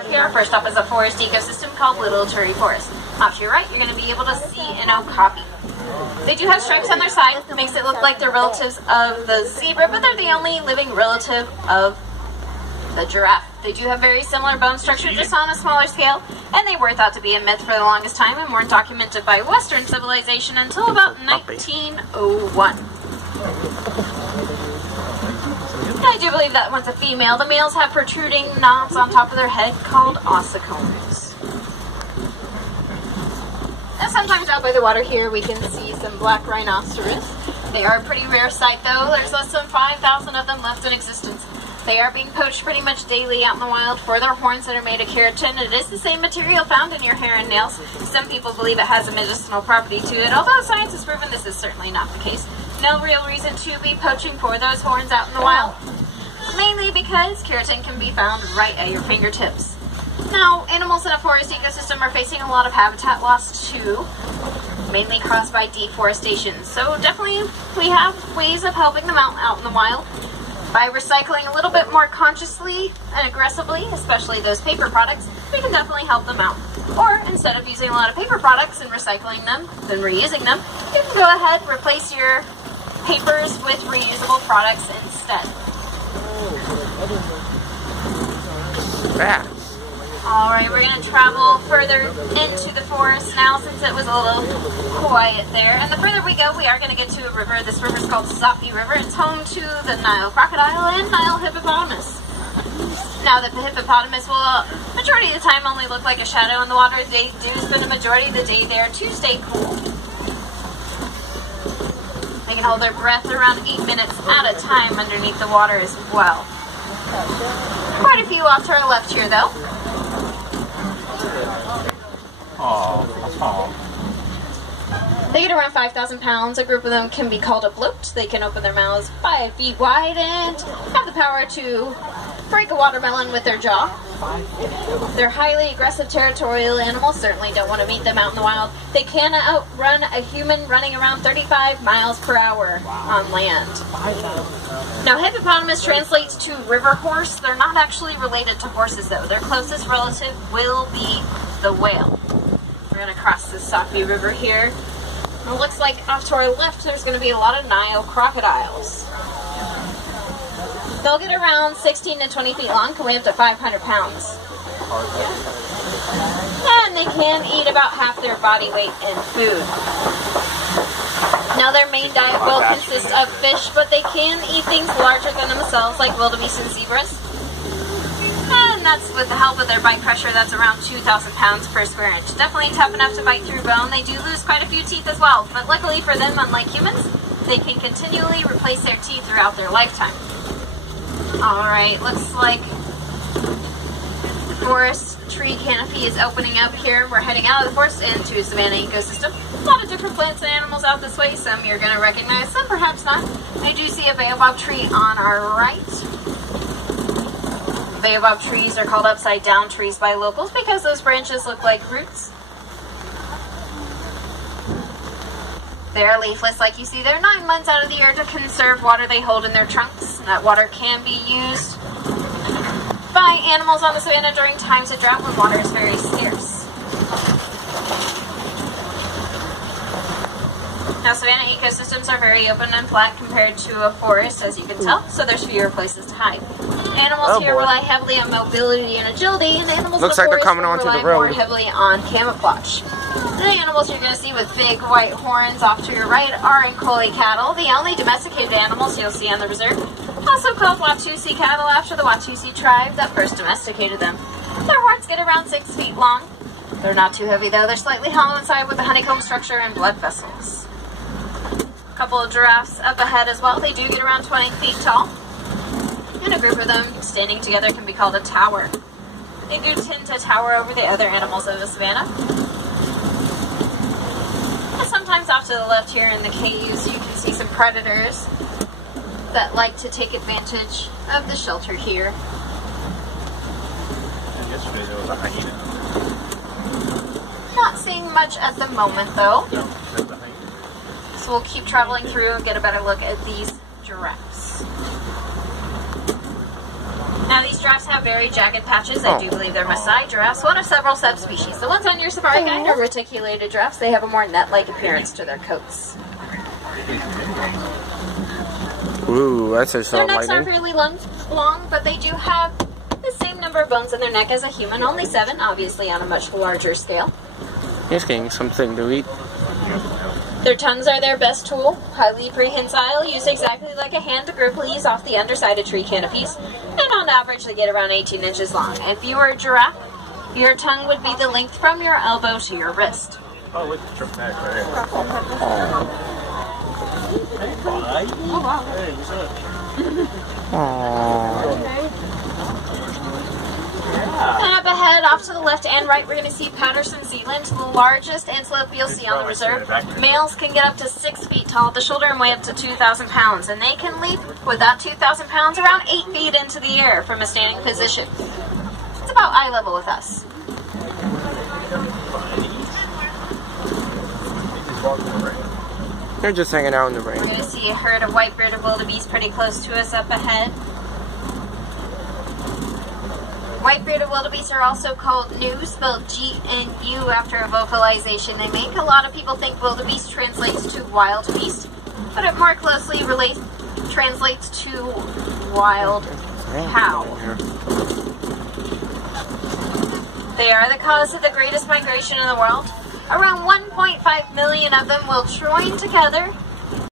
Here, first up is a forest ecosystem called Little Turry Forest. Off to your right, you're going to be able to see an okapi. They do have stripes on their side. It makes it look like they're relatives of the zebra, but they're the only living relative of the giraffe. They do have very similar bone structure, just on a smaller scale, and they were thought to be a myth for the longest time and weren't documented by Western civilization until about 1901. I do believe that one's a female. The males have protruding knobs on top of their head called ossicones. And sometimes out by the water here we can see some black rhinoceros. They are a pretty rare sight though. There's less than 5,000 of them left in existence. They are being poached pretty much daily out in the wild for their horns that are made of keratin. It is the same material found in your hair and nails. Some people believe it has a medicinal property to it, although science has proven this is certainly not the case. No real reason to be poaching for those horns out in the wild, mainly because keratin can be found right at your fingertips. Now, animals in a forest ecosystem are facing a lot of habitat loss too, mainly caused by deforestation. So definitely we have ways of helping them out in the wild. By recycling a little bit more consciously and aggressively, especially those paper products, we can definitely help them out. Or instead of using a lot of paper products and recycling them, then reusing them, you can go ahead and replace your papers with reusable products instead. Alright, we're going to travel further into the forest now since it was a little quiet there. And the further we go, we are going to get to a river. This river is called Sapi River. It's home to the Nile crocodile and Nile hippopotamus. Now, the hippopotamus will, majority of the time, only look like a shadow in the water. They do spend a majority of the day there to stay cool. They can hold their breath around 8 minutes at a time underneath the water as well. Quite a few off to our left here, though. They get around 5,000 pounds. A group of them can be called a bloat. They can open their mouths 5 feet wide and have the power to break a watermelon with their jaw. They're highly aggressive territorial animals. Certainly don't want to meet them out in the wild. They can outrun a human running around 35 miles per hour on land. Now, hippopotamus translates to river horse. They're not actually related to horses, though. Their closest relative will be the whale. We're going to cross the Sapi River here. It looks like off to our left there's going to be a lot of Nile crocodiles. They'll get around 16 to 20 feet long, can weigh up to 500 pounds. And they can eat about half their body weight in food. Now, their main diet will consist of fish, but they can eat things larger than themselves, like wildebeest and zebras. And that's with the help of their bite pressure. That's around 2,000 pounds per square inch. Definitely tough enough to bite through bone. They do lose quite a few teeth as well, but luckily for them, unlike humans, they can continually replace their teeth throughout their lifetime. Alright, looks like the forest tree canopy is opening up here. We're heading out of the forest into a savanna ecosystem. A lot of different plants and animals out this way. Some you're going to recognize, some perhaps not. I do see a baobab tree on our right. Baobab trees are called upside down trees by locals because those branches look like roots. They're leafless like you see. They're 9 months out of the year to conserve water they hold in their trunks. That water can be used by animals on the savanna during times of drought when water is very scarce. Now, savanna ecosystems are very open and flat compared to a forest, as you can tell, so there's fewer places to hide. Animals here rely heavily on mobility and agility, and animals in the forest rely more heavily on camouflage. The animals you're going to see with big white horns off to your right are Ankole cattle, the only domesticated animals you'll see on the reserve, also called Watusi cattle after the Watusi tribe that first domesticated them. Their horns get around 6 feet long. They're not too heavy though. They're slightly hollow inside with a honeycomb structure and blood vessels. A couple of giraffes up ahead as well. They do get around 20 feet tall. And a group of them standing together can be called a tower. They do tend to tower over the other animals of the savanna. And sometimes off to the left here in the caves you can see some predators that like to take advantage of the shelter here. And yesterday there was a hyena. Not seeing much at the moment though. No, there's a hyena. So we'll keep traveling through and get a better look at these giraffes. Now these giraffes have very jagged patches. I do believe they're Maasai giraffes, one of several subspecies. The ones on your safari guide are reticulated giraffes. They have a more net-like appearance to their coats. Ooh, that's a Their necks lightning. aren't really long, but they do have the same number of bones in their neck as a human, only 7, obviously on a much larger scale. He's getting something to eat. Their tongues are their best tool, highly prehensile, used exactly like a hand to grip leaves off the underside of tree canopies, and on average they get around 18 inches long. If you were a giraffe, your tongue would be the length from your elbow to your wrist. Oh, look at your neck right here. Hey, bye. Oh, wow. Hey, what's up? Aww. And up ahead, off to the left and right, we're going to see Patterson Zealand, the largest antelope you'll see on the reserve. Males can get up to 6 feet tall at the shoulder and weigh up to 2,000 pounds. And they can leap with that 2,000 pounds around 8 feet into the air from a standing position. It's about eye level with us. They're just hanging out in the rain. We're going to see a herd of white-bearded wildebeest pretty close to us up ahead. White-bearded wildebeest are also called gnu, spelled G-N-U after a vocalization they make. A lot of people think wildebeest translates to wild beast, but it more closely translates to wild cow. They are the cause of the greatest migration in the world. Around 1.5 million of them will join together